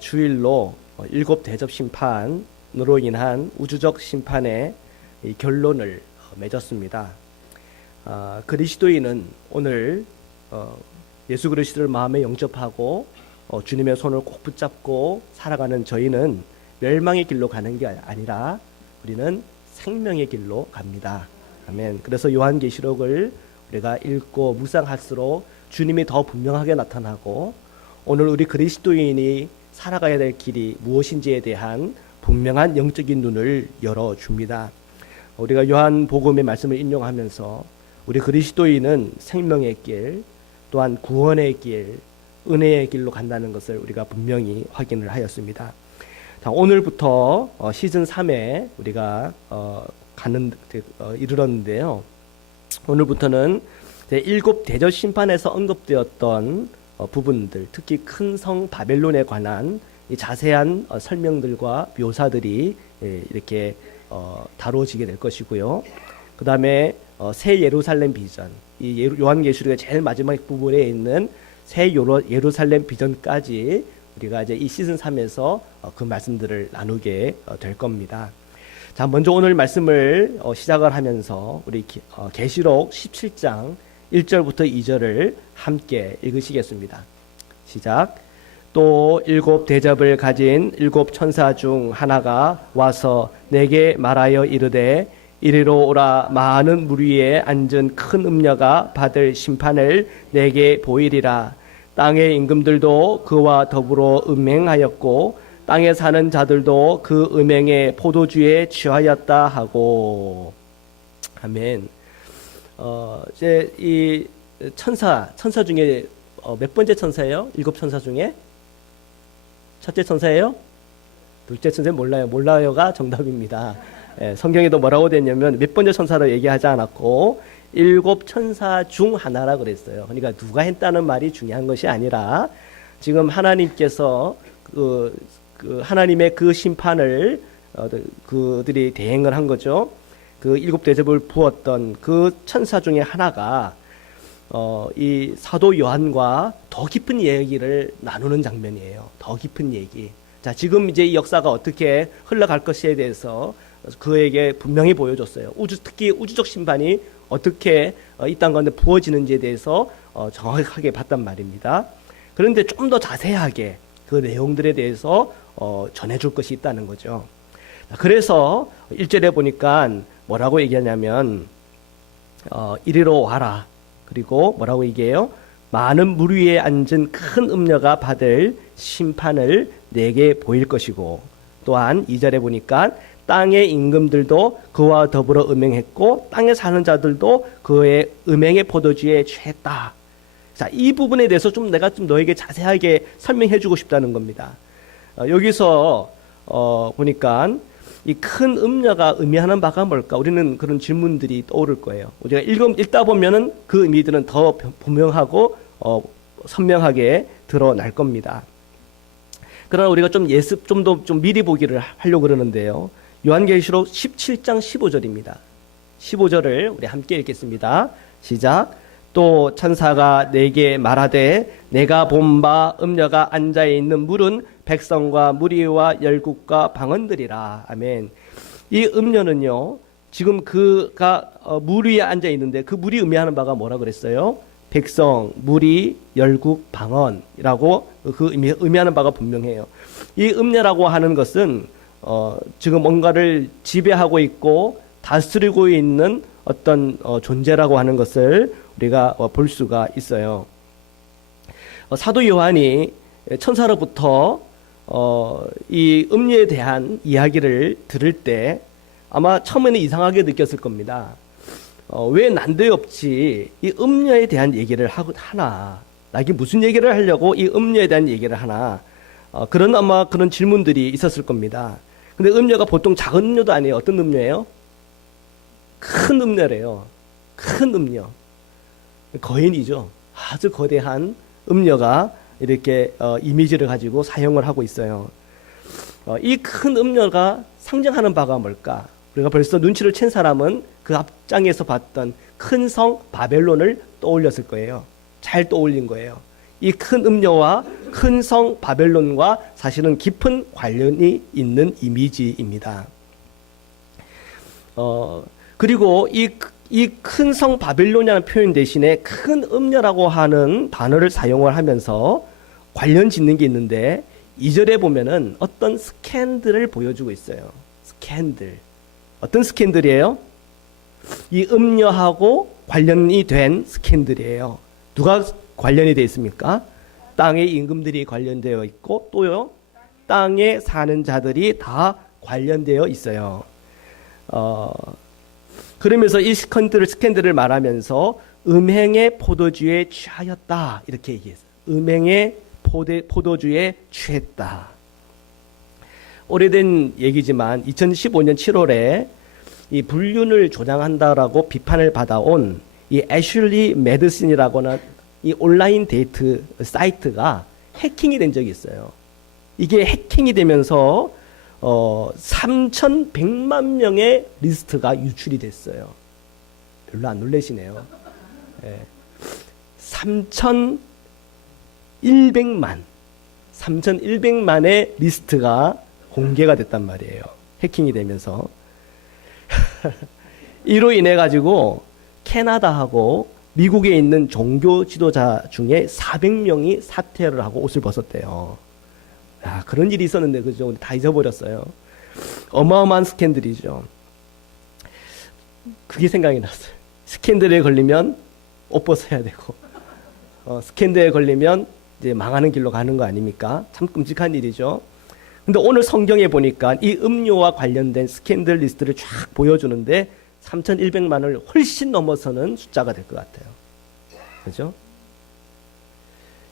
주일로 일곱 대접 심판으로 인한 우주적 심판의 이 결론을 맺었습니다. 그리스도인은 오늘 예수 그리스도를 마음에 영접하고 주님의 손을 꼭 붙잡고 살아가는 저희는 멸망의 길로 가는 게 아니라 우리는 생명의 길로 갑니다. 아멘. 그래서 요한계시록을 우리가 읽고 묵상할수록 주님이 더 분명하게 나타나고 오늘 우리 그리스도인이 살아가야 될 길이 무엇인지에 대한 분명한 영적인 눈을 열어줍니다. 우리가 요한복음의 말씀을 인용하면서 우리 그리스도인은 생명의 길, 또한 구원의 길, 은혜의 길로 간다는 것을 우리가 분명히 확인을 하였습니다. 오늘부터 시즌 3에 우리가 이르렀는데요. 오늘부터는 일곱 대접 심판에서 언급되었던 부분들, 특히 큰 성 바벨론에 관한 이 자세한 설명들과 묘사들이 이렇게 다루어지게 될 것이고요. 그 다음에 새 예루살렘 비전, 이 요한계시록의 제일 마지막 부분에 있는 새 예루살렘 비전까지 우리가 이제 이 시즌 3에서 그 말씀들을 나누게 될 겁니다. 자, 먼저 오늘 말씀을 시작을 하면서 우리 계시록 17장 1절부터 2절을 함께 읽으시겠습니다. 시작. 또 일곱 대접을 가진 일곱 천사 중 하나가 와서 내게 말하여 이르되 이리로 오라. 많은 물 위에 앉은 큰 음녀가 받을 심판을 내게 보이리라. 땅의 임금들도 그와 더불어 음행하였고 땅에 사는 자들도 그 음행의 포도주에 취하였다 하고. 아멘. 이제 이 천사 중에 몇 번째 천사예요? 일곱 천사 중에 첫째 천사예요? 둘째 천사 몰라요가 정답입니다. 성경에도 뭐라고 됐냐면 몇 번째 천사로 얘기하지 않았고 일곱 천사 중 하나라 그랬어요. 그러니까 누가 했다는 말이 중요한 것이 아니라 지금 하나님께서 그 하나님의 그 심판을 그들이 대행을 한 거죠. 그 일곱 대접을 부었던 그 천사 중에 하나가 이 사도 요한과 더 깊은 얘기를 나누는 장면이에요. 더 깊은 얘기. 자, 지금 이제 이 역사가 어떻게 흘러갈 것에 대해서 그에게 분명히 보여줬어요. 특히 우주적 심판이 어떻게 이 땅 가운데 부어지는지에 대해서 정확하게 봤단 말입니다. 그런데 좀 더 자세하게 그 내용들에 대해서 전해줄 것이 있다는 거죠. 그래서 1절에 보니까 뭐라고 얘기하냐면 이리로 와라. 그리고 뭐라고 얘기해요? 많은 물 위에 앉은 큰 음녀가 받을 심판을 내게 보일 것이고, 또한 2절에 보니까 땅의 임금들도 그와 더불어 음행했고 땅에 사는 자들도 그의 음행의 포도주에 취했다. 자, 이 부분에 대해서 내가 너에게 자세하게 설명해 주고 싶다는 겁니다. 여기서 보니까 이 큰 음녀가 의미하는 바가 뭘까? 우리는 그런 질문들이 떠오를 거예요. 우리가 읽다 보면은 그 의미들은 더 분명하고 선명하게 드러날 겁니다. 그러나 우리가 좀 미리 보기를 하려고 그러는데요. 요한계시록 17장 15절입니다. 15절을 우리 함께 읽겠습니다. 시작. 또 천사가 내게 말하되 내가 본 바 음녀가 앉아있는 물은 백성과 무리와 열국과 방언들이라. 아멘. 이 음녀는요, 지금 그가 물 위에 앉아있는데 그 물이 의미하는 바가 뭐라 그랬어요? 백성, 무리, 열국, 방언이라고 그 의미하는 바가 분명해요. 이 음녀라고 하는 것은 지금 뭔가를 지배하고 있고 다스리고 있는 어떤 존재라고 하는 것을 우리가 볼 수가 있어요. 사도 요한이 천사로부터 이 음녀에 대한 이야기를 들을 때 아마 처음에는 이상하게 느꼈을 겁니다. 왜 난데없이 이 음녀에 대한 얘기를 하나? 나에게 무슨 얘기를 하려고 이 음녀에 대한 얘기를 하나? 아마 그런 질문들이 있었을 겁니다. 근데 음녀가 보통 작은 음녀도 아니에요. 어떤 음녀예요? 큰 음녀래요. 큰 음녀. 거인이죠. 아주 거대한 음녀가 이렇게 이미지를 가지고 사용을 하고 있어요. 이 큰 음녀가 상징하는 바가 뭘까? 우리가 벌써 눈치를 챈 사람은 그 앞장에서 봤던 큰 성 바벨론을 떠올렸을 거예요. 잘 떠올린 거예요. 이 큰 음녀와 큰 성 바벨론과 사실은 깊은 관련이 있는 이미지입니다. 그리고 이 큰 성 바벨론이라는 표현 대신에 큰 음녀라고 하는 단어를 사용을 하면서 관련 짓는 게 있는데 2절에 보면은 어떤 스캔들을 보여주고 있어요. 스캔들. 어떤 스캔들이에요? 이 음녀하고 관련이 된 스캔들이에요. 누가 관련이 되어 있습니까? 땅의 임금들이 관련되어 있고 또요 땅에 사는 자들이 다 관련되어 있어요. 그러면서 이 스캔들을 말하면서 음행의 포도주에 취하였다 이렇게 얘기했어요. 음행의 포도주에 취했다. 오래된 얘기지만 2015년 7월에 이 불륜을 조장한다라고 비판을 받아온 이 애슐리 매드슨이라고 하는 이 온라인 데이트 사이트가 해킹이 된 적이 있어요. 이게 해킹이 되면서 3,100만 명의 리스트가 유출이 됐어요. 별로 안 놀라시네요. 네. 3,100만의 리스트가 공개가 됐단 말이에요. 해킹이 되면서. 이로 인해 가지고 캐나다하고 미국에 있는 종교 지도자 중에 400명이 사퇴를 하고 옷을 벗었대요. 야, 그런 일이 있었는데 그죠? 다 잊어버렸어요. 어마어마한 스캔들이죠. 그게 생각이 났어요. 스캔들에 걸리면 옷 벗어야 되고, 스캔들에 걸리면 이제 망하는 길로 가는 거 아닙니까? 참 끔찍한 일이죠. 근데 오늘 성경에 보니까 이 음료와 관련된 스캔들 리스트를 쫙 보여주는데 3,100만을 훨씬 넘어서는 숫자가 될 것 같아요. 그죠?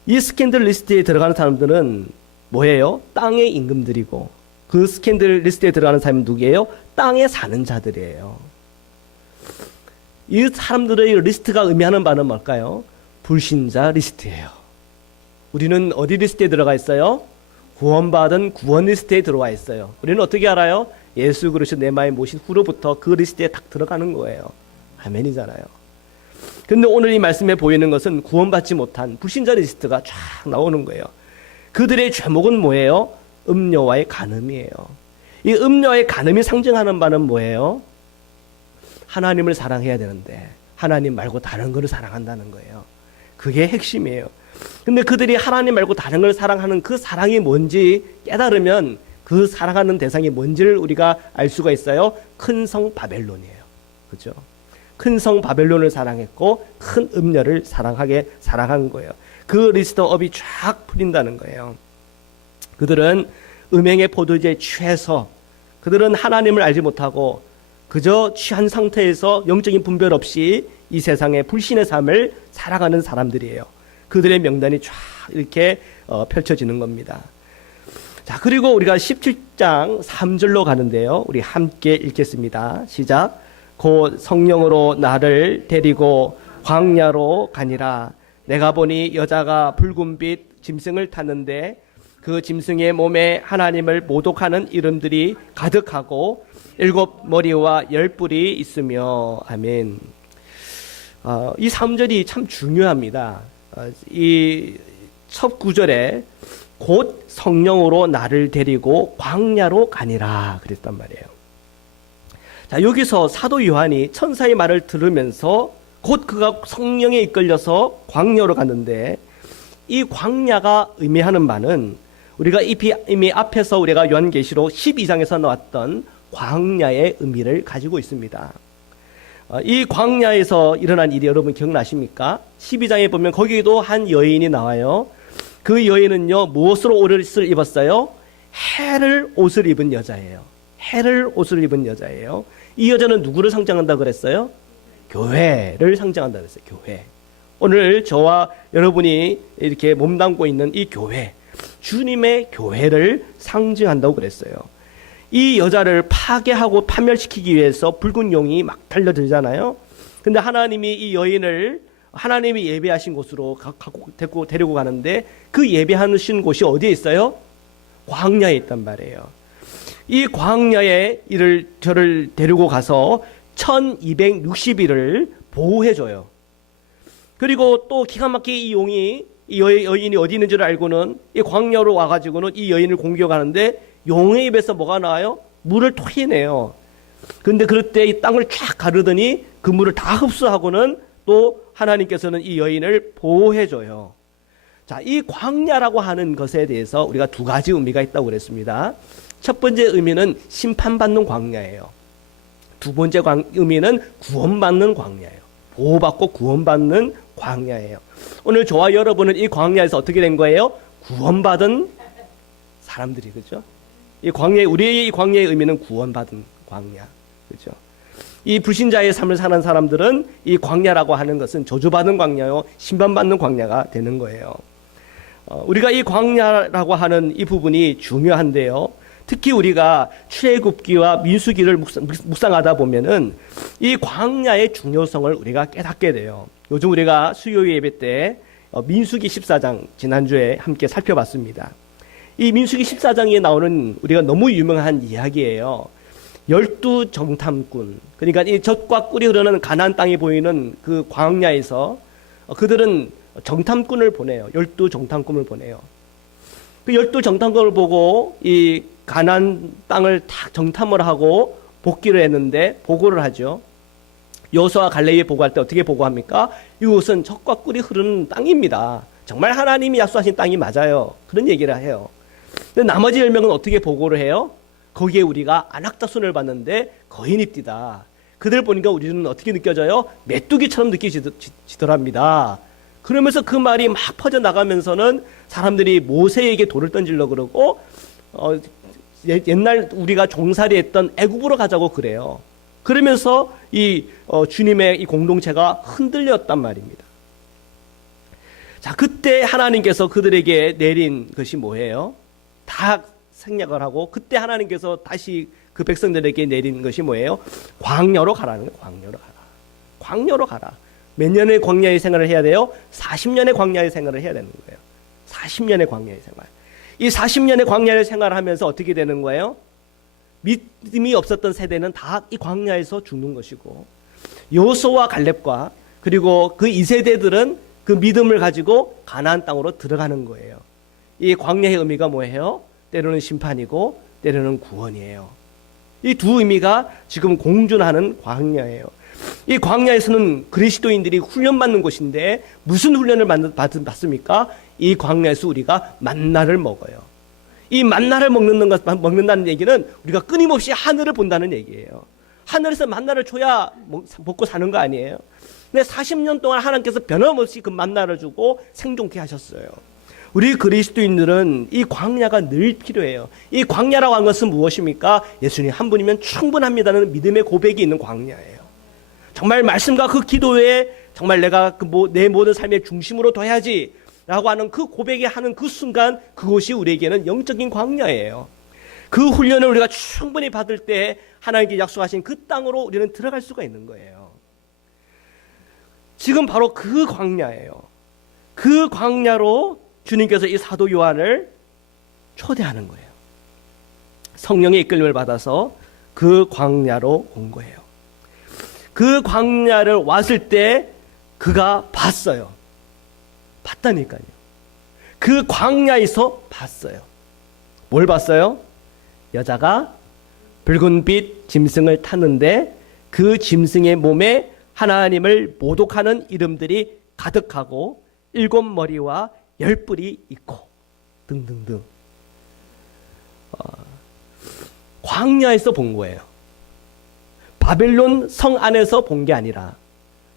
이 스캔들 리스트에 들어가는 사람들은 뭐예요? 땅의 임금들이고 그 스캔들 리스트에 들어가는 사람은 누구예요? 땅에 사는 자들이에요. 이 사람들의 리스트가 의미하는 바는 뭘까요? 불신자 리스트예요. 우리는 어디 리스트에 들어가 있어요? 구원받은 구원 리스트에 들어와 있어요. 우리는 어떻게 알아요? 예수 그리스도 내 마음에 모신 후로부터 그 리스트에 딱 들어가는 거예요. 아멘이잖아요. 근데 오늘 이 말씀에 보이는 것은 구원받지 못한 불신자 리스트가 쫙 나오는 거예요. 그들의 죄목은 뭐예요? 음녀와의 간음이에요. 이 음녀와의 간음이 상징하는 바는 뭐예요? 하나님을 사랑해야 되는데 하나님 말고 다른 것을 사랑한다는 거예요. 그게 핵심이에요. 근데 그들이 하나님 말고 다른 걸 사랑하는 그 사랑이 뭔지 깨달으면 그 사랑하는 대상이 뭔지를 우리가 알 수가 있어요. 큰 성 바벨론이에요. 그죠? 큰 성 바벨론을 사랑했고 큰 음녀를 사랑한 거예요. 그 리스트업이 쫙 풀린다는 거예요. 그들은 음행의 포도주에 취해서 그들은 하나님을 알지 못하고 그저 취한 상태에서 영적인 분별 없이 이 세상의 불신의 삶을 살아가는 사람들이에요. 그들의 명단이 쫙 이렇게 펼쳐지는 겁니다. 자, 그리고 우리가 17장 3절로 가는데요. 우리 함께 읽겠습니다. 시작. 곧 성령으로 나를 데리고 광야로 가니라. 내가 보니 여자가 붉은빛 짐승을 탔는데 그 짐승의 몸에 하나님을 모독하는 이름들이 가득하고 7머리와 10뿔이 있으며. 아멘. 이 3절이 참 중요합니다. 이 첫 구절에 곧 성령으로 나를 데리고 광야로 가니라 그랬단 말이에요. 자, 여기서 사도 요한이 천사의 말을 들으면서 곧 그가 성령에 이끌려서 광야로 갔는데 이 광야가 의미하는 바는 우리가 이미 앞에서 우리가 요한계시록 12장에서 나왔던 광야의 의미를 가지고 있습니다. 이 광야에서 일어난 일이 여러분 기억나십니까? 12장에 보면 거기도 한 여인이 나와요. 그 여인은요, 무엇으로 옷을 입었어요? 해를 옷을 입은 여자예요. 해를 옷을 입은 여자예요. 이 여자는 누구를 상징한다 그랬어요? 교회를 상징한다 그랬어요. 교회. 오늘 저와 여러분이 이렇게 몸담고 있는 이 교회, 주님의 교회를 상징한다고 그랬어요. 이 여자를 파괴하고 파멸시키기 위해서 붉은 용이 막 달려들잖아요. 근데 하나님이 이 여인을 하나님이 예배하신 곳으로 데리고 가는데 그 예배하신 곳이 어디에 있어요? 광야에 있단 말이에요. 이 광야에 저를 데리고 가서 1260일을 보호해줘요. 그리고 또 기가 막히게 이 용이 이 여인이 어디 있는 줄 알고는 이 광야로 와가지고는 이 여인을 공격하는데 용의 입에서 뭐가 나와요? 물을 토해내요. 그런데 그럴 때 이 땅을 쫙 가르더니 그 물을 다 흡수하고는 또 하나님께서는 이 여인을 보호해줘요. 자, 이 광야라고 하는 것에 대해서 우리가 두 가지 의미가 있다고 그랬습니다. 첫 번째 의미는 심판받는 광야예요. 두 번째 의미는 구원받는 광야예요. 보호받고 구원받는 광야예요. 오늘 저와 여러분은 이 광야에서 어떻게 된 거예요? 구원받은 사람들이, 그죠? 우리의 이 광야의 의미는 구원받은 광야, 그죠? 이 불신자의 삶을 사는 사람들은 이 광야라고 하는 것은 저주받은 광야요, 심판받는 광야가 되는 거예요. 우리가 이 광야라고 하는 이 부분이 중요한데요. 특히 우리가 출애굽기와 민수기를 묵상하다 보면은 이 광야의 중요성을 우리가 깨닫게 돼요. 요즘 우리가 수요 예배 때 민수기 14장 지난주에 함께 살펴봤습니다. 이 민수기 14장에 나오는 우리가 너무 유명한 이야기예요. 12 정탐꾼, 그러니까 이 젖과 꿀이 흐르는 가나안 땅이 보이는 그 광야에서 그들은 정탐꾼을 보내요. 12 정탐꾼을 보내요. 그 12 정탐꾼을 보고 이 가나안 땅을 다 정탐을 하고 복귀를 했는데 보고를 하죠. 여호수아와 갈렙이 보고할 때 어떻게 보고합니까? 이곳은 젖과 꿀이 흐르는 땅입니다. 정말 하나님이 약속하신 땅이 맞아요. 그런 얘기를 해요. 근데 나머지 10명은 어떻게 보고를 해요? 거기에 우리가 안악자손을 봤는데 거인입디다. 그들 보니까 우리는 어떻게 느껴져요? 메뚜기처럼 느껴지더랍니다. 그러면서 그 말이 막 퍼져나가면서는 사람들이 모세에게 돌을 던지려고 그러고 옛날 우리가 종살이 했던 애굽으로 가자고 그래요. 그러면서 이 주님의 이 공동체가 흔들렸단 말입니다. 자, 그때 하나님께서 그들에게 내린 것이 뭐예요? 다 생략을 하고 그때 하나님께서 다시 그 백성들에게 내린 것이 뭐예요? 광야로 가라는 거예요. 광야로 가라. 광야로 가라. 몇 년의 광야의 생활을 해야 돼요? 40년의 광야의 생활을 해야 되는 거예요. 40년의 광야의 생활. 이 40년의 광야의 생활을 하면서 어떻게 되는 거예요? 믿음이 없었던 세대는 다 이 광야에서 죽는 것이고 여호수아와 갈렙과 그리고 그 2세대들은 그 믿음을 가지고 가나안 땅으로 들어가는 거예요. 이 광야의 의미가 뭐예요? 때로는 심판이고 때로는 구원이에요. 이 두 의미가 지금 공존하는 광야예요. 이 광야에서는 그리스도인들이 훈련받는 곳인데 무슨 훈련을 받습니까? 이 광야에서 우리가 만나를 먹어요. 이 만나를 먹는다는 얘기는 우리가 끊임없이 하늘을 본다는 얘기예요. 하늘에서 만나를 줘야 먹고 사는 거 아니에요. 근데 40년 동안 하나님께서 변함없이 그 만나를 주고 생존케 하셨어요. 우리 그리스도인들은 이 광야가 늘 필요해요. 이 광야라고 하는 것은 무엇입니까? 예수님 한 분이면 충분합니다는 믿음의 고백이 있는 광야예요. 정말 말씀과 그 기도에 정말 내가 내 모든 삶의 중심으로 둬야지 라고 하는 그 고백이 하는 그 순간 그곳이 우리에게는 영적인 광야예요. 그 훈련을 우리가 충분히 받을 때 하나님께 약속하신 그 땅으로 우리는 들어갈 수가 있는 거예요. 지금 바로 그 광야예요. 그 광야로 주님께서 이 사도 요한을 초대하는 거예요. 성령의 이끌림을 받아서 그 광야로 온 거예요. 그 광야를 왔을 때 그가 봤어요. 봤다니까요. 그 광야에서 봤어요. 뭘 봤어요? 여자가 붉은빛 짐승을 탔는데 그 짐승의 몸에 하나님을 모독하는 이름들이 가득하고 7머리와 10뿔이 있고 등등등. 광야에서 본 거예요. 바벨론 성 안에서 본 게 아니라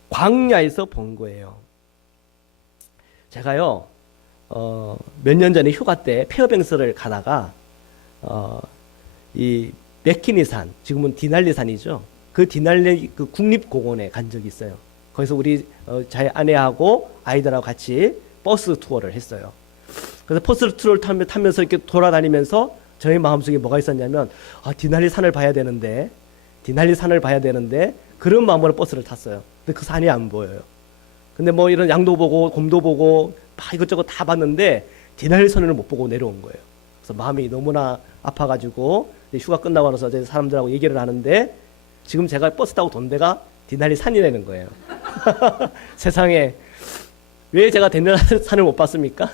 광야에서 본 거예요. 제가요 몇 년 전에 휴가 때 페어뱅스를 가다가 이 맥키니산, 지금은 디날리산이죠. 그 디날리 그 국립공원에 간 적이 있어요. 거기서 우리 제 아내하고 아이들하고 같이 버스 투어를 했어요. 그래서 버스 투어를 타면서 이렇게 돌아다니면서 저희 마음속에 뭐가 있었냐면 디날리 산을 봐야 되는데 그런 마음으로 버스를 탔어요. 근데 그 산이 안 보여요. 근데 뭐 이런 양도 보고 곰도 보고 막 이것저것 다 봤는데 디날리 산을 못 보고 내려온 거예요. 그래서 마음이 너무나 아파가지고 휴가 끝나고 나서 이제 사람들하고 얘기를 하는데 지금 제가 버스 타고 돈 데가 디날리 산이라는 거예요. 세상에. 왜 제가 디날리산을 못 봤습니까?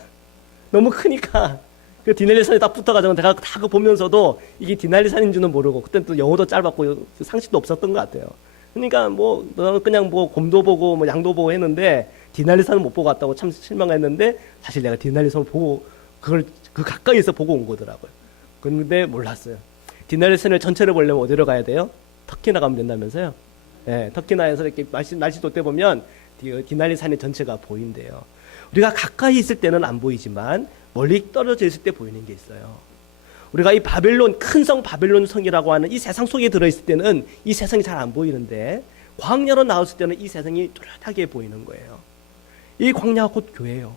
너무 크니까. 그 디날리산이 딱 붙어가지고 제가 다 그거 보면서도 이게 디날리산인 줄은 모르고, 그때는 또 영어도 짧았고 상식도 없었던 것 같아요. 그러니까 뭐 그냥 뭐 곰도 보고 뭐 양도 보고 했는데 디날리산을 못 보고 왔다고 참 실망했는데, 사실 내가 디날리산을 보고 그걸 그 가까이서 보고 온 거더라고요. 그런데 몰랐어요. 디날리산을 전체를 보려면 어디로 가야 돼요? 터키나 가면 된다면서요? 예, 터키나에서 이렇게 날씨 돋대 보면 디날리산의 전체가 보인대요. 우리가 가까이 있을 때는 안 보이지만 멀리 떨어져 있을 때 보이는 게 있어요. 우리가 이 바벨론, 큰 성 바벨론 성이라고 하는 이 세상 속에 들어있을 때는 이 세상이 잘 안 보이는데, 광야로 나왔을 때는 이 세상이 뚜렷하게 보이는 거예요. 이 광야가 곧 교회예요.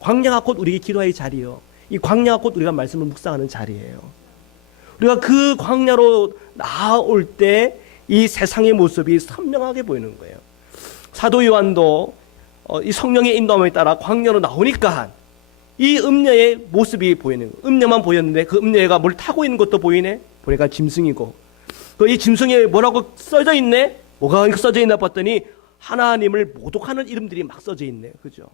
광야가 곧 우리의 기도의 자리요. 이 광야가 곧 우리가 말씀을 묵상하는 자리예요. 우리가 그 광야로 나올 때 이 세상의 모습이 선명하게 보이는 거예요. 사도 요한도 이 성령의 인도함에 따라 광야로 나오니까 이 음녀의 모습이 보이는 거예요. 음녀만 보였는데 그 음녀가 뭘 타고 있는 것도 보이네. 보니까 짐승이고, 그 이 짐승에 뭐라고 써져 있네. 뭐가 써져 있나 봤더니 하나님을 모독하는 이름들이 막 써져 있네요. 그죠?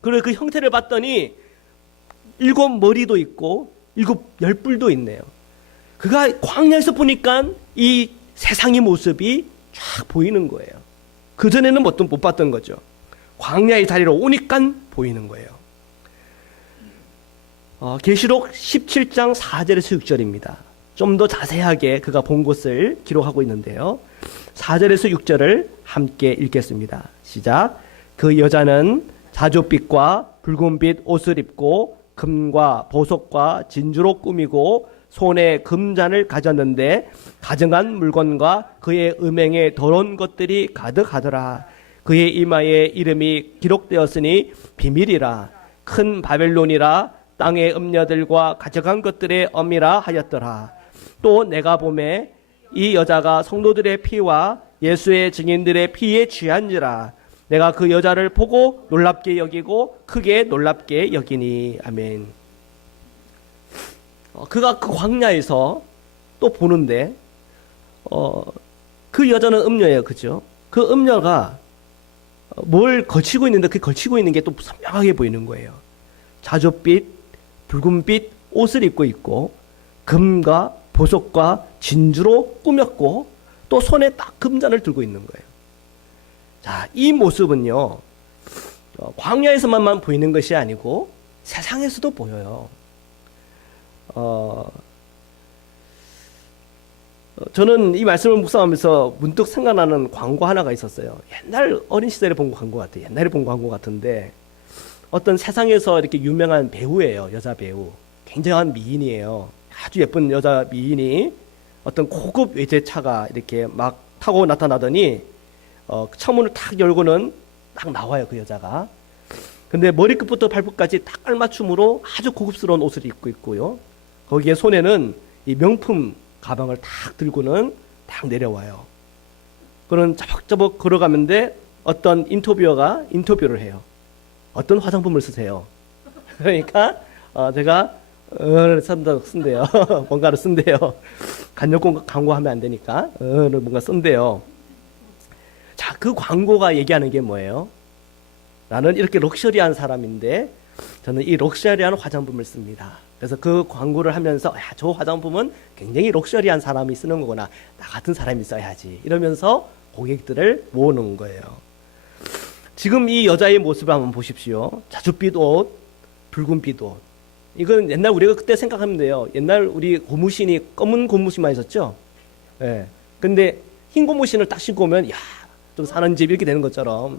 그리고 그 형태를 봤더니 7 머리도 있고 7 열뿔도 있네요. 그가 광야에서 보니까 이 세상의 모습이 쫙 보이는 거예요. 그전에는 못 봤던 거죠. 광야의 자리로 오니까 보이는 거예요. 계시록 17장 4절에서 6절입니다. 좀 더 자세하게 그가 본 것을 기록하고 있는데요. 4절에서 6절을 함께 읽겠습니다. 시작. 그 여자는 자줏빛과 붉은빛 옷을 입고 금과 보석과 진주로 꾸미고 손에 금잔을 가졌는데 가증한 물건과 그의 음행에 더러운 것들이 가득하더라. 그의 이마에 이름이 기록되었으니 비밀이라, 큰 바벨론이라, 땅의 음녀들과 가증한 것들의 엄이라 하였더라. 또 내가 보매 이 여자가 성도들의 피와 예수의 증인들의 피에 취한지라. 내가 그 여자를 보고 놀랍게 여기고 크게 놀랍게 여기니. 아멘. 그가 그 광야에서 또 보는데 그 여자는 음녀예요. 그죠? 그 음녀가 뭘 걸치고 있는데 그 걸치고 있는 게 또 선명하게 보이는 거예요. 자줏빛, 붉은빛 옷을 입고 있고 금과 보석과 진주로 꾸몄고 또 손에 딱 금잔을 들고 있는 거예요. 자, 이 모습은요, 광야에서만 보이는 것이 아니고 세상에서도 보여요. 저는 이 말씀을 묵상하면서 문득 생각나는 광고 하나가 있었어요. 옛날 어린 시절에 본 광고 같아요. 옛날에 본 광고 같은데, 어떤 세상에서 이렇게 유명한 배우예요. 여자 배우. 굉장한 미인이에요. 아주 예쁜 여자 미인이 어떤 고급 외제차가 이렇게 막 타고 나타나더니 창문을 탁 열고는 딱 나와요. 그 여자가. 근데 머리끝부터 발끝까지 딱 깔맞춤으로 아주 고급스러운 옷을 입고 있고요. 거기에 손에는 이 명품 가방을 탁 들고는 딱 내려와요. 그런 자벅자벅 걸어가는데 어떤 인터뷰어가 인터뷰를 해요. 어떤 화장품을 쓰세요? 그러니까 제가 쓴대요. 뭔가를 쓴대요. 간접 광고하면 안 되니까 뭔가 쓴대요. 자, 그 광고가 얘기하는 게 뭐예요? 나는 이렇게 럭셔리한 사람인데 저는 이 럭셔리한 화장품을 씁니다. 그래서 그 광고를 하면서 저 화장품은 굉장히 럭셔리한 사람이 쓰는 거구나. 나 같은 사람이 써야지. 이러면서 고객들을 모으는 거예요. 지금 이 여자의 모습을 한번 보십시오. 자줏빛 옷, 붉은빛 옷. 이건 옛날 우리가 그때 생각하면 돼요. 옛날 우리 고무신이 검은 고무신만 있었죠. 예. 근데 흰 고무신을 딱 신고 오면 좀 사는 집 이렇게 되는 것처럼,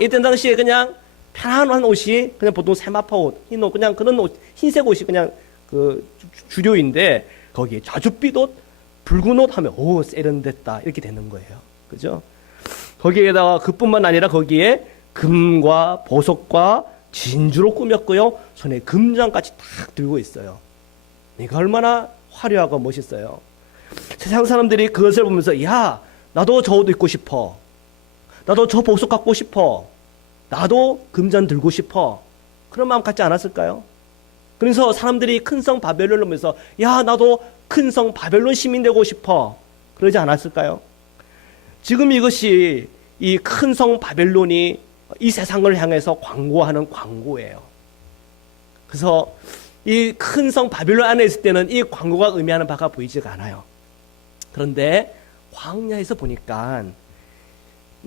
이때 당시에 그냥 편안한 옷이 그냥 보통 세마파 옷, 흰 옷, 그냥 그런 옷, 흰색 옷이 그냥 그 주류인데 거기에 자줏빛 옷, 붉은 옷 하면 오, 세련됐다 이렇게 되는 거예요. 그죠? 거기에다가 그뿐만 아니라 거기에 금과 보석과 진주로 꾸몄고요. 손에 금장까지 딱 들고 있어요. 이거 얼마나 화려하고 멋있어요. 세상 사람들이 그것을 보면서 야, 나도 저 옷 입고 싶어. 나도 저 보석 갖고 싶어. 나도 금잔 들고 싶어. 그런 마음 갖지 않았을까요? 그래서 사람들이 큰 성 바벨론을 보면서 야, 나도 큰 성 바벨론 시민 되고 싶어. 그러지 않았을까요? 지금 이것이 이 큰 성 바벨론이 이 세상을 향해서 광고하는 광고예요. 그래서 이 큰 성 바빌론 안에 있을 때는 이 광고가 의미하는 바가 보이지가 않아요. 그런데 광야에서 보니까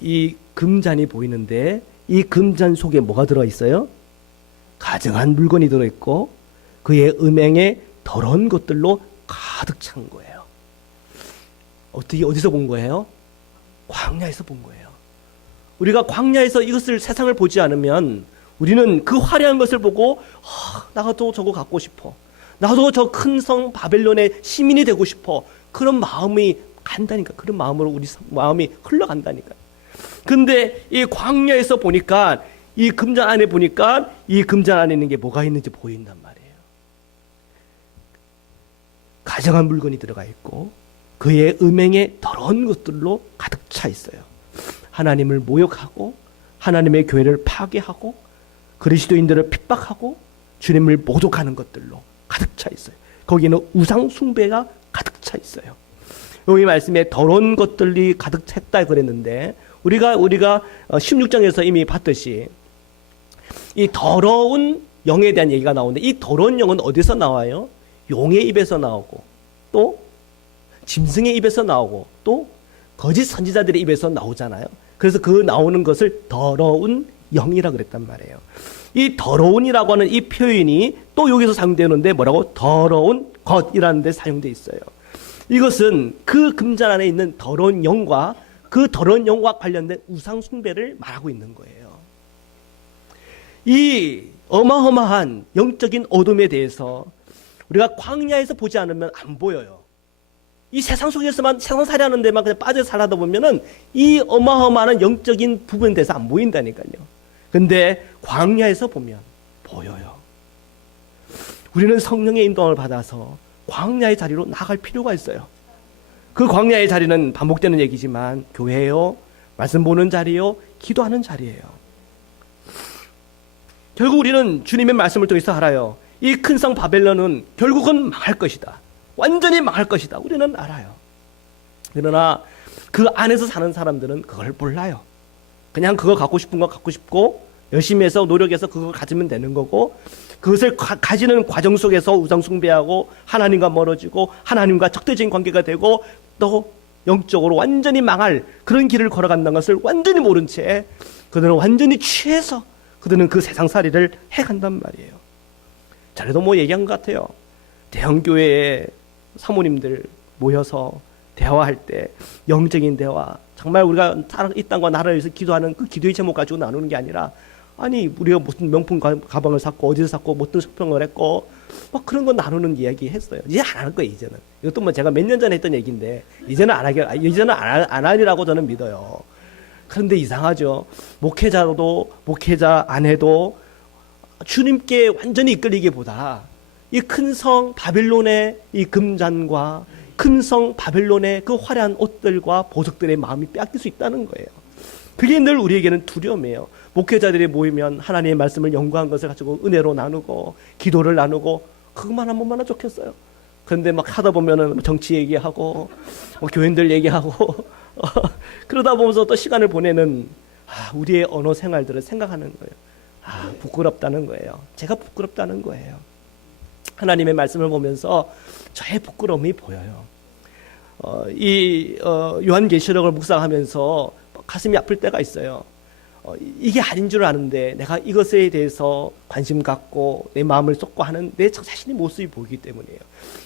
이 금잔이 보이는데 이 금잔 속에 뭐가 들어있어요? 가증한 물건이 들어있고 그의 음행에 더러운 것들로 가득 찬 거예요. 어디서 본 거예요? 광야에서 본 거예요. 우리가 광야에서 이것을 세상을 보지 않으면 우리는 그 화려한 것을 보고 나도 저거 갖고 싶어. 나도 저 큰 성 바벨론의 시민이 되고 싶어. 그런 마음이 간다니까. 그런 마음으로 우리 마음이 흘러간다니까. 근데 이 광야에서 보니까 이 금잔 안에 보니까 이 금잔 안에 있는 게 뭐가 있는지 보인단 말이에요. 가증한 물건이 들어가 있고 그의 음행에 더러운 것들로 가득 차 있어요. 하나님을 모욕하고 하나님의 교회를 파괴하고 그리스도인들을 핍박하고 주님을 모독하는 것들로 가득 차 있어요. 거기는 우상 숭배가 가득 차 있어요. 여기 말씀에 더러운 것들이 가득 찼다 그랬는데 우리가 16장에서 이미 봤듯이 이 더러운 영에 대한 얘기가 나오는데 이 더러운 영은 어디서 나와요? 용의 입에서 나오고 또 짐승의 입에서 나오고 또 거짓 선지자들의 입에서 나오잖아요. 그래서 그 나오는 것을 더러운 영이라 그랬단 말이에요. 이 더러운이라고 하는 이 표현이 또 여기서 사용되는데 뭐라고? 더러운 것이라는 데 사용되어 있어요. 이것은 그 금잔 안에 있는 더러운 영과 그 더러운 영과 관련된 우상 숭배를 말하고 있는 거예요. 이 어마어마한 영적인 어둠에 대해서 우리가 광야에서 보지 않으면 안 보여요. 이 세상 속에서만 세상 살이하는 데만 그냥 빠져 살아다 보면은 이 어마어마한 영적인 부분에 대해서 안 보인다니까요. 근데 광야에서 보면 보여요. 우리는 성령의 인도함을 받아서 광야의 자리로 나갈 필요가 있어요. 그 광야의 자리는 반복되는 얘기지만 교회요, 말씀 보는 자리요, 기도하는 자리예요. 결국 우리는 주님의 말씀을 통해서 알아요. 이 큰 성 바벨론은 결국은 망할 것이다. 완전히 망할 것이다. 우리는 알아요. 그러나 그 안에서 사는 사람들은 그걸 몰라요. 그냥 그거 갖고 싶은 거 갖고 싶고 열심히 해서 노력해서 그걸 가지면 되는 거고 그것을 가지는 과정 속에서 우상 숭배하고 하나님과 멀어지고 하나님과 적대적인 관계가 되고 또 영적으로 완전히 망할 그런 길을 걸어간다는 것을 완전히 모른 채 그들은 완전히 취해서 그들은 그 세상살이를 해간단 말이에요. 전에도 뭐 얘기한 것 같아요. 대형교회에 사모님들 모여서 대화할 때 영적인 대화, 정말 우리가 이 땅과 나라를 위해서 기도하는 그 기도의 제목 가지고 나누는 게 아니라 아니 우리가 무슨 명품 가방을 샀고 어디서 샀고 어떤 쇼핑을 했고 막 그런 거 나누는 이야기 했어요. 이제 안 할 거예요. 이제는 이것도 뭐 제가 몇 년 전에 했던 얘기인데 이제는 안 하리라고 저는 믿어요. 그런데 이상하죠. 목회자 아내도 주님께 완전히 이끌리기보다 이 큰 성 바빌론의 이 금잔과 큰 성 바벨론의 그 화려한 옷들과 보석들의 마음이 빼앗길 수 있다는 거예요. 그게 늘 우리에게는 두려움이에요. 목회자들이 모이면 하나님의 말씀을 연구한 것을 가지고 은혜로 나누고 기도를 나누고 그것만 하면 얼마나 좋겠어요. 그런데 막 하다 보면은 정치 얘기하고 교인들 얘기하고 그러다 보면서 또 시간을 보내는 우리의 언어 생활들을 생각하는 거예요. 부끄럽다는 거예요. 제가 부끄럽다는 거예요. 하나님의 말씀을 보면서 저의 부끄러움이 보여요. 요한계시록을 묵상하면서 가슴이 아플 때가 있어요. 이게 아닌 줄 아는데 내가 이것에 대해서 관심 갖고 내 마음을 쏟고 하는 내 자신의 모습이 보이기 때문이에요.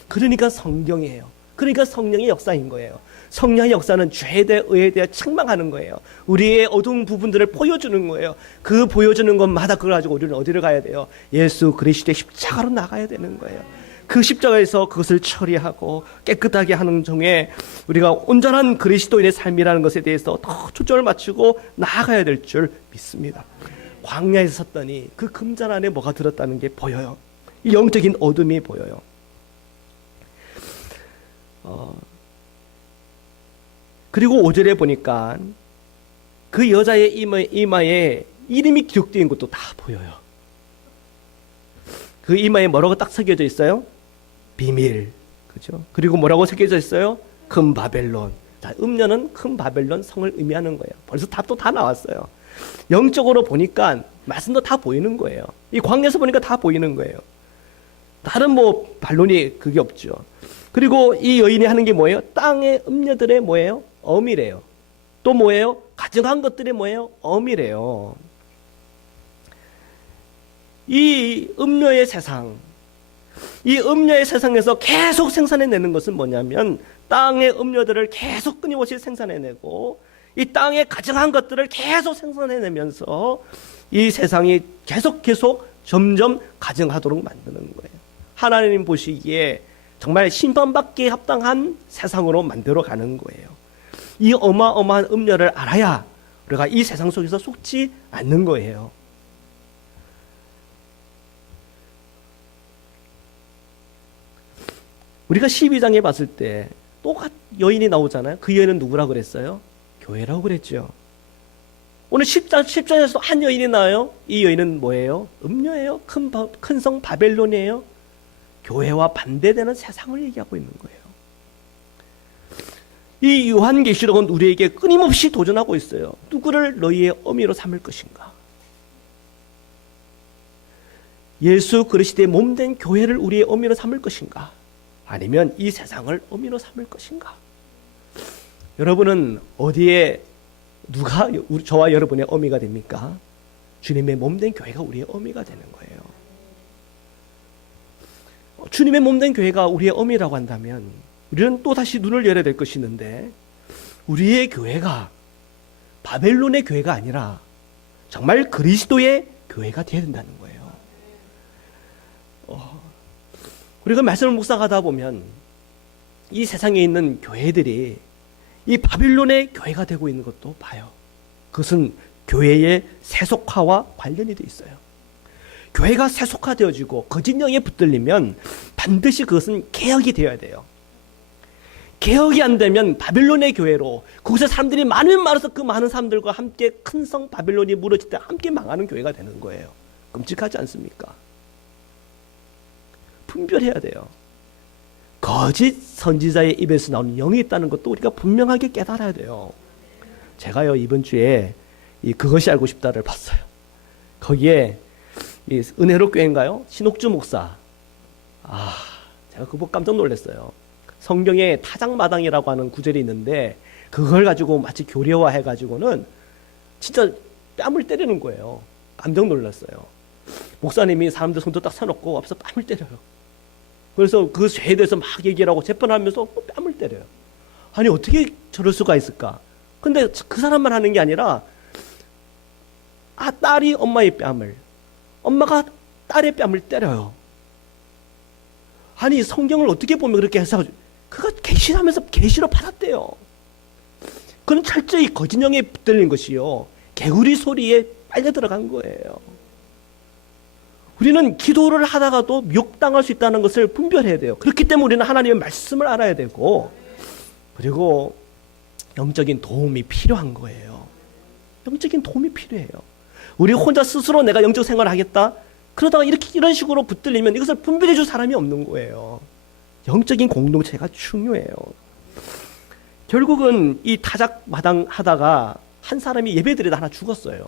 그러니까 성경이에요. 그러니까 성령의 역사인 거예요. 성령의 역사는 죄에 대해 의에 대해 책망하는 거예요. 우리의 어두운 부분들을 보여주는 거예요. 그 보여주는 것마다 그걸 가지고 우리는 어디를 가야 돼요? 예수 그리스도의 십자가로 나가야 되는 거예요. 그 십자가에서 그것을 처리하고 깨끗하게 하는 중에 우리가 온전한 그리스도인의 삶이라는 것에 대해서 더 초점을 맞추고 나아가야 될 줄 믿습니다. 광야에서 섰더니 그 금잔 안에 뭐가 들었다는 게 보여요. 이 영적인 어둠이 보여요. 그리고 5절에 보니까 그 여자의 이마에 이름이 기록되어 있는 것도 다 보여요. 그 이마에 뭐라고 딱 새겨져 있어요? 비밀. 그죠? 그리고 뭐라고 새겨져 있어요? 큰 바벨론. 자, 음녀는 큰 바벨론 성을 의미하는 거예요. 벌써 답도 다 나왔어요. 영적으로 보니까 말씀도 다 보이는 거예요. 이 광야에서 보니까 다 보이는 거예요. 다른 뭐 반론이 그게 없죠. 그리고 이 여인이 하는 게 뭐예요? 땅의 음녀들의 뭐예요? 어미래요. 또 뭐예요? 가증한 것들이 뭐예요? 어미래요. 이 음녀의 세상, 이 음녀의 세상에서 계속 생산해내는 것은 뭐냐면 땅의 음녀들을 계속 끊임없이 생산해내고 이 땅에 가증한 것들을 계속 생산해내면서 이 세상이 계속 점점 가증하도록 만드는 거예요. 하나님 보시기에 정말 심판받기에 합당한 세상으로 만들어가는 거예요. 이 어마어마한 음녀를 알아야 우리가 이 세상 속에서 속지 않는 거예요. 우리가 12장에 봤을 때 또 여인이 나오잖아요. 그 여인은 누구라고 그랬어요? 교회라고 그랬죠. 오늘 10장에서도 한 여인이 나와요. 이 여인은 뭐예요? 음녀예요. 큰 성 바벨론이에요. 교회와 반대되는 세상을 얘기하고 있는 거예요. 이 요한계시록은 우리에게 끊임없이 도전하고 있어요. 누구를 너희의 어미로 삼을 것인가? 예수 그리스도의 몸된 교회를 우리의 어미로 삼을 것인가? 아니면 이 세상을 어미로 삼을 것인가? 여러분은 어디에 누가 저와 여러분의 어미가 됩니까? 주님의 몸된 교회가 우리의 어미가 되는 거예요. 주님의 몸된 교회가 우리의 어미라고 한다면 우리는 또 다시 눈을 열어야 될 것이 있는데 우리의 교회가 바벨론의 교회가 아니라 정말 그리스도의 교회가 되어야 된다는 거예요. 우리가 말씀을 묵상하다 보면 이 세상에 있는 교회들이 이 바빌론의 교회가 되고 있는 것도 봐요. 그것은 교회의 세속화와 관련이 돼 있어요. 교회가 세속화되어지고 거짓 영에 붙들리면 반드시 그것은 개혁이 되어야 돼요. 개혁이 안 되면 바빌론의 교회로 거기서 사람들이 많으면 많아서 그 많은 사람들과 함께 큰 성 바빌론이 무너질 때 함께 망하는 교회가 되는 거예요. 끔찍하지 않습니까? 분별해야 돼요. 거짓 선지자의 입에서 나오는 영이 있다는 것도 우리가 분명하게 깨달아야 돼요. 제가요 이번 주에 이 그것이 알고 싶다를 봤어요. 거기에 이 은혜로 교회인가요? 신옥주 목사. 제가 그거 깜짝 놀랐어요. 성경에 타작마당이라고 하는 구절이 있는데 그걸 가지고 마치 교리화해가지고는 진짜 뺨을 때리는 거예요. 깜짝 놀랐어요. 목사님이 사람들 손도 딱 서놓고 앞에서 뺨을 때려요. 그래서 그 죄에 대해서 막 얘기를 하고 재판하면서 또 뺨을 때려요. 아니 어떻게 저럴 수가 있을까? 근데 그 사람만 하는 게 아니라 딸이 엄마의 뺨을, 엄마가 딸의 뺨을 때려요. 아니 성경을 어떻게 보면 그렇게 해서 그가 계시하면서 계시로 받았대요. 그건 철저히 거짓 영에 붙들린 것이요 개구리 소리에 빨려 들어간 거예요. 우리는 기도를 하다가도 미혹당할 수 있다는 것을 분별해야 돼요. 그렇기 때문에 우리는 하나님의 말씀을 알아야 되고 그리고 영적인 도움이 필요한 거예요. 영적인 도움이 필요해요. 우리 혼자 스스로 내가 영적 생활을 하겠다? 그러다가 이런 식으로 붙들리면 이것을 분별해 줄 사람이 없는 거예요. 영적인 공동체가 중요해요. 결국은 이 타작마당 하다가 한 사람이 예배드리다 하나 죽었어요.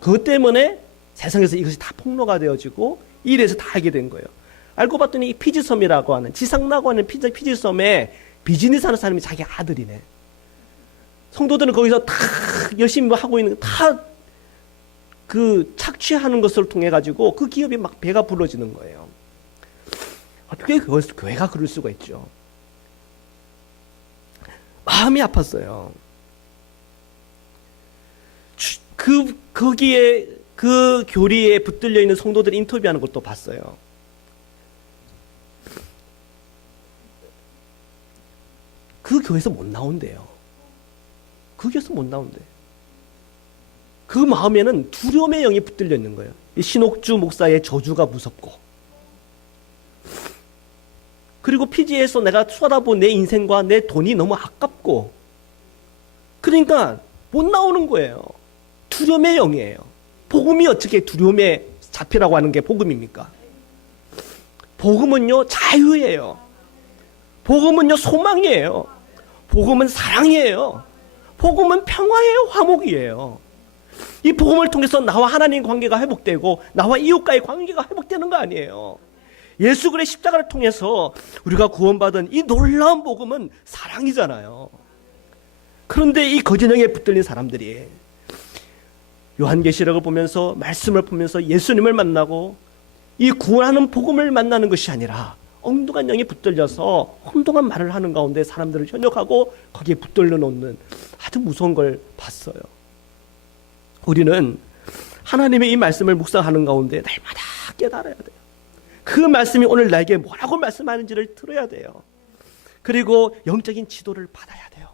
그것 때문에 세상에서 이것이 다 폭로가 되어지고 이래서 다 하게 된 거예요. 알고 봤더니 이 피지섬이라고 하는 지상라고 하는 피지섬에 비즈니스 하는 사람이 자기 아들이네. 성도들은 거기서 다 열심히 하고 있는 다 그 착취하는 것을 통해 가지고 그 기업이 막 배가 불러지는 거예요. 어떻게 교회가 그럴 수가 있죠? 마음이 아팠어요. 거기에 그 교리에 붙들려 있는 성도들 인터뷰하는 것도 봤어요. 그 교회에서 못 나온대요. 그 교회에서 못 나온대. 그 마음에는 두려움의 영이 붙들려 있는 거예요. 이 신옥주 목사의 저주가 무섭고, 그리고 피지에서 내가 쏟아본 내 인생과 내 돈이 너무 아깝고, 그러니까 못 나오는 거예요. 두려움의 영이에요. 복음이 어떻게 두려움에 잡히라고 하는 게 복음입니까? 복음은요 자유예요. 복음은요 소망이에요. 복음은 사랑이에요. 복음은 평화예요. 화목이에요. 이 복음을 통해서 나와 하나님 관계가 회복되고 나와 이웃과의 관계가 회복되는 거 아니에요. 예수 그리스도의 십자가를 통해서 우리가 구원받은 이 놀라운 복음은 사랑이잖아요. 그런데 이 거짓령에 붙들린 사람들이 요한계시록을 보면서 말씀을 보면서 예수님을 만나고 이 구원하는 복음을 만나는 것이 아니라 엉뚱한 영이 붙들려서 혼동한 말을 하는 가운데 사람들을 현혹하고 거기에 붙들려 놓는 아주 무서운 걸 봤어요. 우리는 하나님의 이 말씀을 묵상하는 가운데 날마다 깨달아야 돼요. 그 말씀이 오늘 나에게 뭐라고 말씀하는지를 들어야 돼요. 그리고 영적인 지도를 받아야 돼요.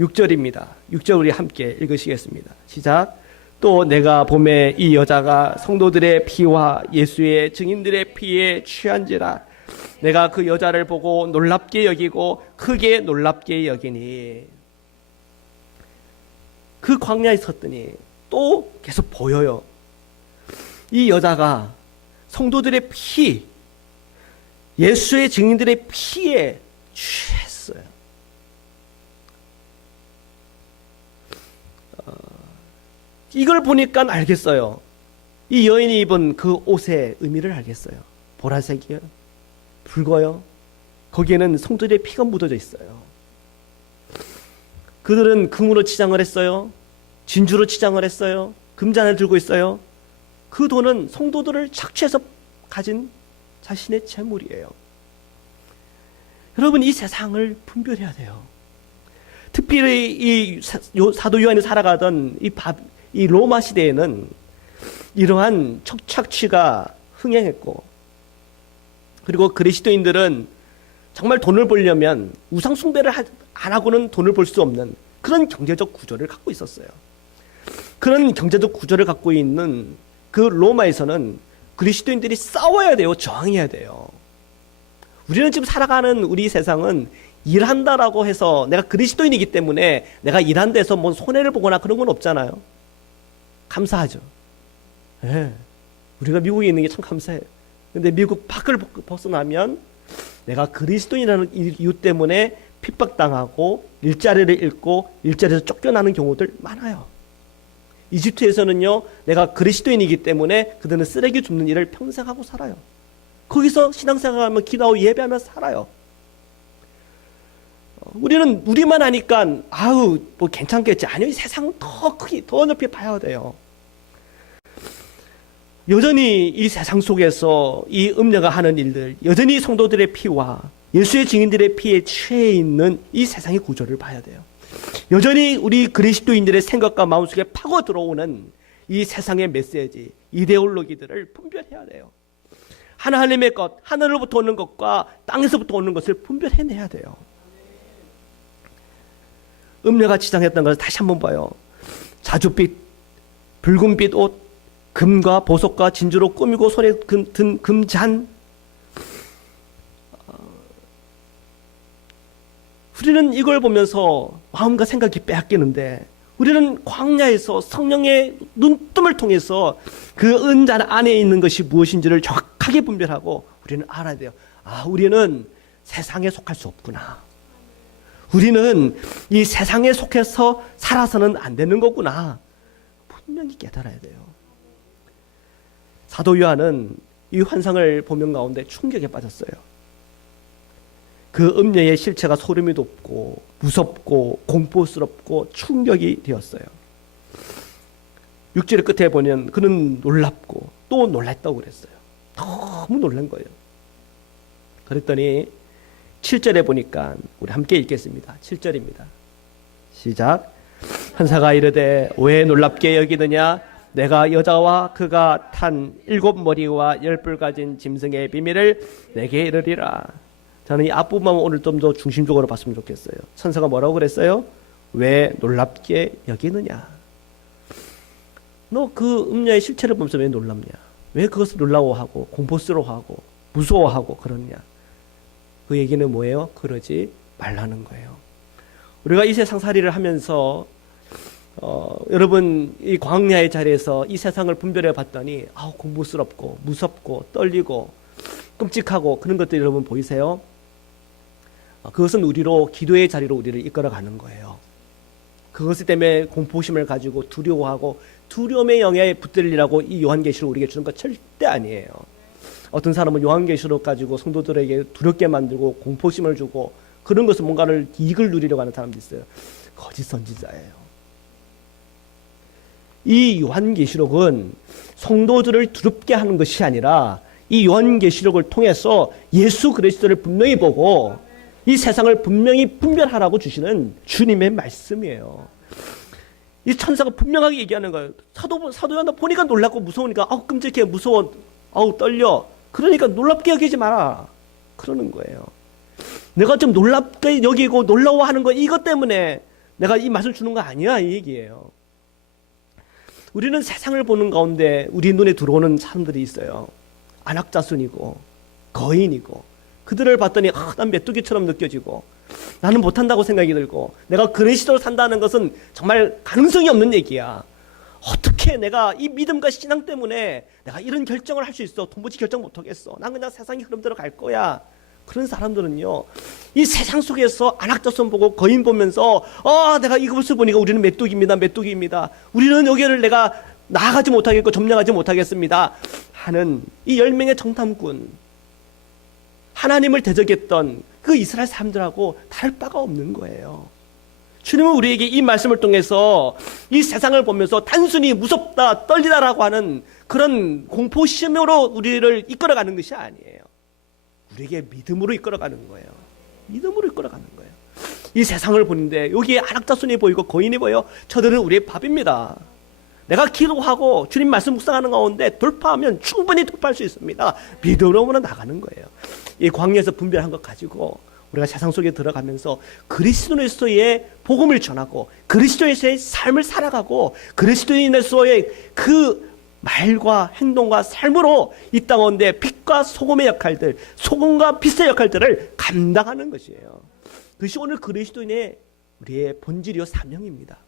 6절입니다. 6절 우리 함께 읽으시겠습니다. 시작. 또 내가 보매 이 여자가 성도들의 피와 예수의 증인들의 피에 취한지라. 내가 그 여자를 보고 놀랍게 여기고 크게 놀랍게 여기니. 그 광야에 섰더니 또 계속 보여요. 이 여자가 성도들의 피, 예수의 증인들의 피에 취했어요. 이걸 보니까 알겠어요. 이 여인이 입은 그 옷의 의미를 알겠어요. 보라색이요, 붉어요. 거기에는 성도들의 피가 묻어져 있어요. 그들은 금으로 치장을 했어요. 진주로 치장을 했어요. 금잔을 들고 있어요. 그 돈은 성도들을 착취해서 가진 자신의 재물이에요. 여러분, 이 세상을 분별해야 돼요. 특별히 이 사도 요한이 살아가던 이 로마 시대에는 이러한 착취가 흥행했고, 그리고 그리스도인들은 정말 돈을 벌려면 우상 숭배를 안 하고는 돈을 벌 수 없는 그런 경제적 구조를 갖고 있었어요. 그런 경제적 구조를 갖고 있는 그 로마에서는 그리스도인들이 싸워야 돼요. 저항해야 돼요. 우리는 지금 살아가는 우리 세상은 일한다라고 해서 내가 그리스도인이기 때문에 내가 일한 데서 뭐 손해를 보거나 그런 건 없잖아요. 감사하죠. 네. 우리가 미국에 있는 게 참 감사해요. 근데 미국 밖을 벗어나면 내가 그리스도인이라는 이유 때문에 핍박당하고 일자리를 잃고 일자리에서 쫓겨나는 경우들 많아요. 이집트에서는요, 내가 그리스도인이기 때문에 그들은 쓰레기 줍는 일을 평생 하고 살아요. 거기서 신앙생활하면 기도하고 예배하며 살아요. 우리는 우리만 하니까 아우 뭐 괜찮겠지. 아니요, 이 세상 더 크게 더 넓게 봐야 돼요. 여전히 이 세상 속에서 이 음녀가 하는 일들, 여전히 성도들의 피와 예수의 증인들의 피에 취해 있는 이 세상의 구조를 봐야 돼요. 여전히 우리 그리스도인들의 생각과 마음속에 파고 들어오는 이 세상의 메시지, 이데올로기들을 분별해야 돼요. 하나님의 것, 하늘로부터 오는 것과 땅에서부터 오는 것을 분별해내야 돼요. 음녀가 치장했던 것을 다시 한번 봐요. 자줏빛, 붉은빛 옷, 금과 보석과 진주로 꾸미고 손에 든 금잔. 우리는 이걸 보면서 마음과 생각이 빼앗기는데, 우리는 광야에서 성령의 눈뜸을 통해서 그 은잔 안에 있는 것이 무엇인지를 정확하게 분별하고 우리는 알아야 돼요. 아, 우리는 세상에 속할 수 없구나. 우리는 이 세상에 속해서 살아서는 안 되는 거구나. 분명히 깨달아야 돼요. 사도 요한은 이 환상을 보는 가운데 충격에 빠졌어요. 그 음녀의 실체가 소름이 돋고 무섭고 공포스럽고 충격이 되었어요. 6절 끝에 보면 그는 놀랍고 또 놀랐다고 그랬어요. 너무 놀란 거예요. 그랬더니 7절에 보니까 우리 함께 읽겠습니다. 7절입니다. 시작. 천사가 이르되 왜 놀랍게 여기느냐? 내가 여자와 그가 탄 7머리와 10뿔 가진 짐승의 비밀을 내게 이르리라. 저는 이 앞부분만 오늘 좀 더 중심적으로 봤으면 좋겠어요. 천사가 뭐라고 그랬어요? 왜 놀랍게 여기느냐? 너 그 음녀의 실체를 보면서 왜 놀랍냐? 왜 그것을 놀라워하고 공포스러워하고 무서워하고 그러냐? 그 얘기는 뭐예요? 그러지 말라는 거예요. 우리가 이 세상 살이를 하면서 여러분 이 광야의 자리에서 이 세상을 분별해 봤더니 공포스럽고 무섭고 떨리고 끔찍하고 그런 것들 여러분 보이세요? 그것은 우리로 기도의 자리로 우리를 이끌어가는 거예요. 그것 때문에 공포심을 가지고 두려워하고 두려움의 영에 붙들리라고 이 요한계시록 우리에게 주는 것 절대 아니에요. 어떤 사람은 요한계시록 가지고 성도들에게 두렵게 만들고 공포심을 주고 그런 것을 뭔가를 이익을 누리려고 하는 사람도 있어요. 거짓 선지자예요. 이 요한계시록은 성도들을 두렵게 하는 것이 아니라 이 요한계시록을 통해서 예수 그리스도를 분명히 보고 이 세상을 분명히 분별하라고 주시는 주님의 말씀이에요. 이 천사가 분명하게 얘기하는 거예요. 사도 요한 보니까 놀랍고 무서우니까 아우 끔찍해 무서워 아우 떨려. 그러니까 놀랍게 여기지 마라. 그러는 거예요. 내가 좀 놀랍게 여기고 놀라워하는 거 이것 때문에 내가 이 맛을 주는 거 아니야 이 얘기예요. 우리는 세상을 보는 가운데 우리 눈에 들어오는 사람들이 있어요. 안악자손이고 거인이고 그들을 봤더니 난 메뚜기처럼 느껴지고 나는 못한다고 생각이 들고 내가 그리스도를 산다는 것은 정말 가능성이 없는 얘기야. 어떻게 내가 이 믿음과 신앙 때문에 내가 이런 결정을 할 수 있어. 도무지 결정 못하겠어. 난 그냥 세상의 흐름대로 갈 거야. 그런 사람들은요 이 세상 속에서 안악자손 보고 거인 보면서 내가 이것을 보니까 우리는 메뚜기입니다. 우리는 여기를 내가 나아가지 못하겠고 점령하지 못하겠습니다 하는 이 10명의 정탐꾼, 하나님을 대적했던 그 이스라엘 사람들하고 다를 바가 없는 거예요. 주님은 우리에게 이 말씀을 통해서 이 세상을 보면서 단순히 무섭다 떨리다라고 하는 그런 공포심으로 우리를 이끌어가는 것이 아니에요. 우리에게 믿음으로 이끌어가는 거예요. 믿음으로 이끌어가는 거예요. 이 세상을 보는데 여기에 안악자손이 보이고 거인이 보여. 저들은 우리의 밥입니다. 내가 기도하고 주님 말씀 묵상하는 가운데 돌파하면 충분히 돌파할 수 있습니다. 믿음으로만 나가는 거예요. 이 광야에서 분별한 것 가지고 우리가 세상 속에 들어가면서 그리스도인으로서의 복음을 전하고 그리스도인으로서의 삶을 살아가고 그리스도인으로서의 그 말과 행동과 삶으로 이 땅 가운데 빛과 소금의 역할들, 소금과 빛의 역할들을 감당하는 것이에요. 그것이 오늘 그리스도인의 우리의 본질이요 사명입니다.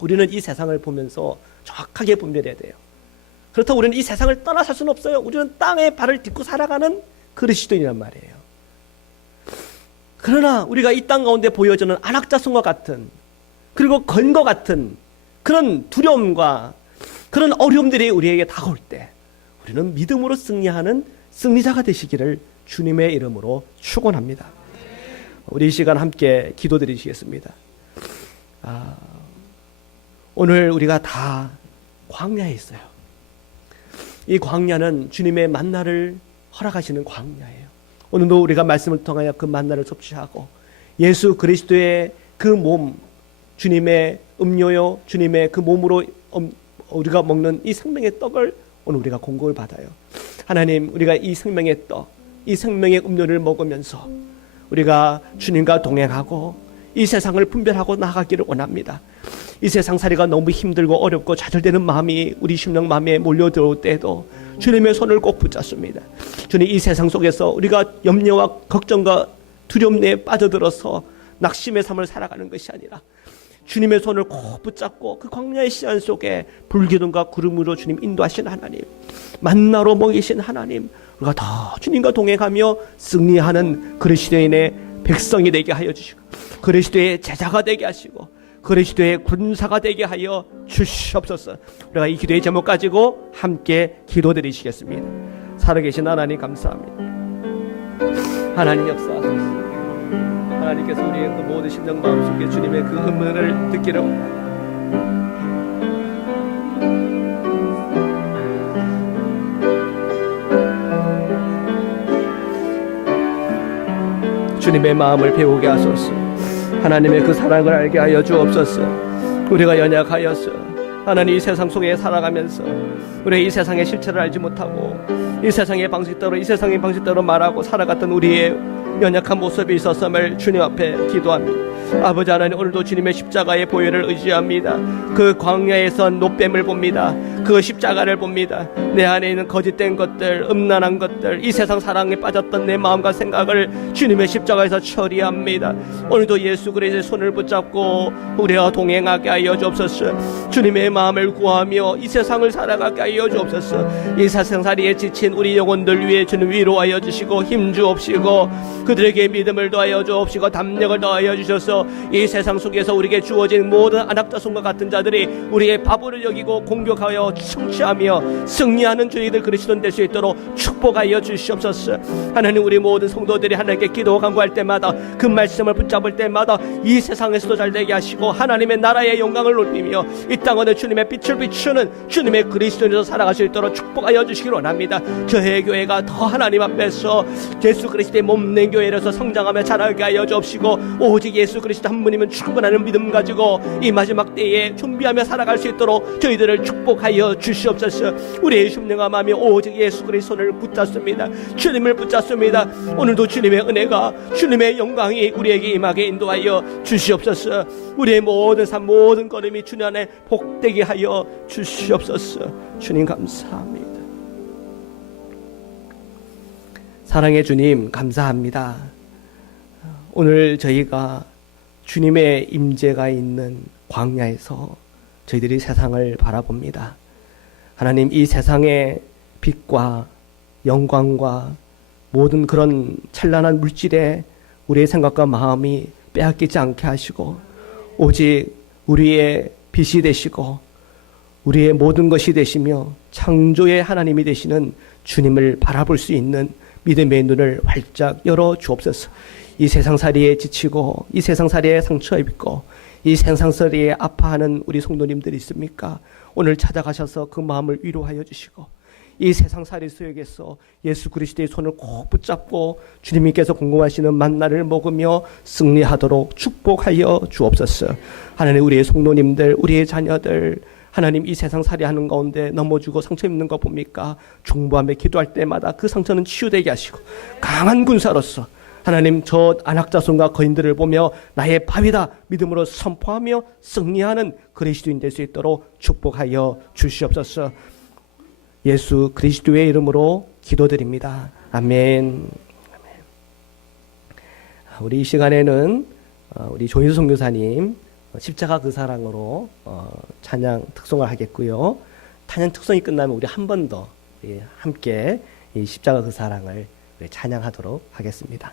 우리는 이 세상을 보면서 정확하게 분별해야 돼요. 그렇다고 우리는 이 세상을 떠나 살 수는 없어요. 우리는 땅에 발을 딛고 살아가는 그리스도인이란 말이에요. 그러나 우리가 이 땅 가운데 보여지는 안악자손과 같은 그리고 건과 같은 그런 두려움과 그런 어려움들이 우리에게 다가올 때 우리는 믿음으로 승리하는 승리자가 되시기를 주님의 이름으로 축원합니다. 우리 이 시간 함께 기도드리시겠습니다. 오늘 우리가 다 광야에 있어요. 이 광야는 주님의 만나를 허락하시는 광야예요. 오늘도 우리가 말씀을 통하여 그 만나를 섭취하고 예수 그리스도의 그 몸, 주님의 음료요, 주님의 그 몸으로 우리가 먹는 이 생명의 떡을 오늘 우리가 공급을 받아요. 하나님, 우리가 이 생명의 떡, 이 생명의 음료를 먹으면서 우리가 주님과 동행하고 이 세상을 분별하고 나아가기를 원합니다. 이 세상살이가 너무 힘들고 어렵고 좌절되는 마음이 우리 심령 마음에 몰려들어올 때에도 주님의 손을 꼭 붙잡습니다. 주님, 이 세상 속에서 우리가 염려와 걱정과 두려움에 빠져들어서 낙심의 삶을 살아가는 것이 아니라 주님의 손을 꼭 붙잡고 그 광야의 시간 속에 불기둥과 구름으로 주님 인도하신 하나님, 만나로 먹이신 하나님, 우리가 더 주님과 동행하며 승리하는 그리스도인의 백성이 되게 하여 주시고 그리스도의 제자가 되게 하시고 그리스도의 군사가 되게 하여 주시옵소서. 우리가 이 기도의 제목 가지고 함께 기도드리시겠습니다. 살아계신 하나님 감사합니다. 하나님 역사하소서. 하나님께서 우리의 그 모든 심령 마음속에 주님의 그 음성을 듣기를 원합니다. 주님의 마음을 배우게 하소서. 하나님의 그 사랑을 알게 하여 주옵소서. 우리가 연약하여서 하나님 이 세상 속에 살아가면서 우리 이 세상의 실체를 알지 못하고 이 세상의 방식대로 이 세상의 방식대로 말하고 살아갔던 우리의 연약한 모습이 있었음을 주님 앞에 기도합니다. 아버지 하나님, 오늘도 주님의 십자가의 보혈을 의지합니다. 그 광야에서 노뱀을 봅니다. 그 십자가를 봅니다. 내 안에 있는 거짓된 것들, 음란한 것들, 이 세상 사랑에 빠졌던 내 마음과 생각을 주님의 십자가에서 처리합니다. 오늘도 예수 그리스도의 손을 붙잡고 우리와 동행하게 하여 주옵소서. 주님의 마음을 구하며 이 세상을 살아가게 하여 주옵소서. 이 세상살이에 지친 우리 영혼들 위해 주님 위로하여 주시고 힘 주옵시고 그들에게 믿음을 더하여 주옵시고 담력을 더하여 주셔서 주옵소서. 이 세상 속에서 우리에게 주어진 모든 안악자손과 같은 자들이 우리의 바보를 여기고 공격하여 성취하며 승리하는 저희들 그리스도인 될 수 있도록 축복하여 주시옵소서. 하나님, 우리 모든 성도들이 하나님께 기도 간구할 때마다 그 말씀을 붙잡을 때마다 이 세상에서도 잘되게 하시고 하나님의 나라의 영광을 높이며 이 땅에 주님의 빛을 비추는 주님의 그리스도인으로 살아갈 수 있도록 축복하여 주시기 원합니다. 저의 교회가 더 하나님 앞에서 예수 그리스도의 몸된 교회로서 성장하며 자라게 하여 주옵시고, 오직 예수 그리스도 한 분이면 충분한 믿음 가지고 이 마지막 때에 준비하며 살아갈 수 있도록 저희들을 축복하여 주시옵소서. 우리의 심령과 마음이 오직 예수 그리스도의 손을 붙잡습니다. 주님을 붙잡습니다. 오늘도 주님의 은혜가, 주님의 영광이 우리에게 임하게 인도하여 주시옵소서. 우리의 모든 삶, 모든 걸음이 주님 안에 복되게 하여 주시옵소서. 주님 감사합니다. 사랑의 주님 감사합니다. 오늘 저희가 주님의 임재가 있는 광야에서 저희들이 세상을 바라봅니다. 하나님, 이 세상의 빛과 영광과 모든 그런 찬란한 물질에 우리의 생각과 마음이 빼앗기지 않게 하시고, 오직 우리의 빛이 되시고 우리의 모든 것이 되시며 창조의 하나님이 되시는 주님을 바라볼 수 있는 믿음의 눈을 활짝 열어 주옵소서. 이 세상살이에 지치고 이 세상살이에 상처 입고 이 세상살이에 아파하는 우리 성도님들이 있습니까? 오늘 찾아가셔서 그 마음을 위로하여 주시고, 이 세상살이 속에서 예수 그리스도의 손을 꼭 붙잡고 주님께서 공급하시는 만나를 먹으며 승리하도록 축복하여 주옵소서. 하나님, 우리의 성도님들, 우리의 자녀들, 하나님, 이 세상살이 하는 가운데 넘어지고 상처 입는 거 봅니까? 중보하며 기도할 때마다 그 상처는 치유되게 하시고 강한 군사로서 하나님, 저 안악자손과 거인들을 보며 나의 바위다 믿음으로 선포하며 승리하는 그리스도인 될 수 있도록 축복하여 주시옵소서. 예수 그리스도의 이름으로 기도드립니다. 아멘. 우리 이 시간에는 우리 조인수 선교사님 십자가 그 사랑으로 찬양 특송을 하겠고요. 찬양 특송이 끝나면 우리 한 번 더 함께 이 십자가 그 사랑을 찬양하도록 하겠습니다.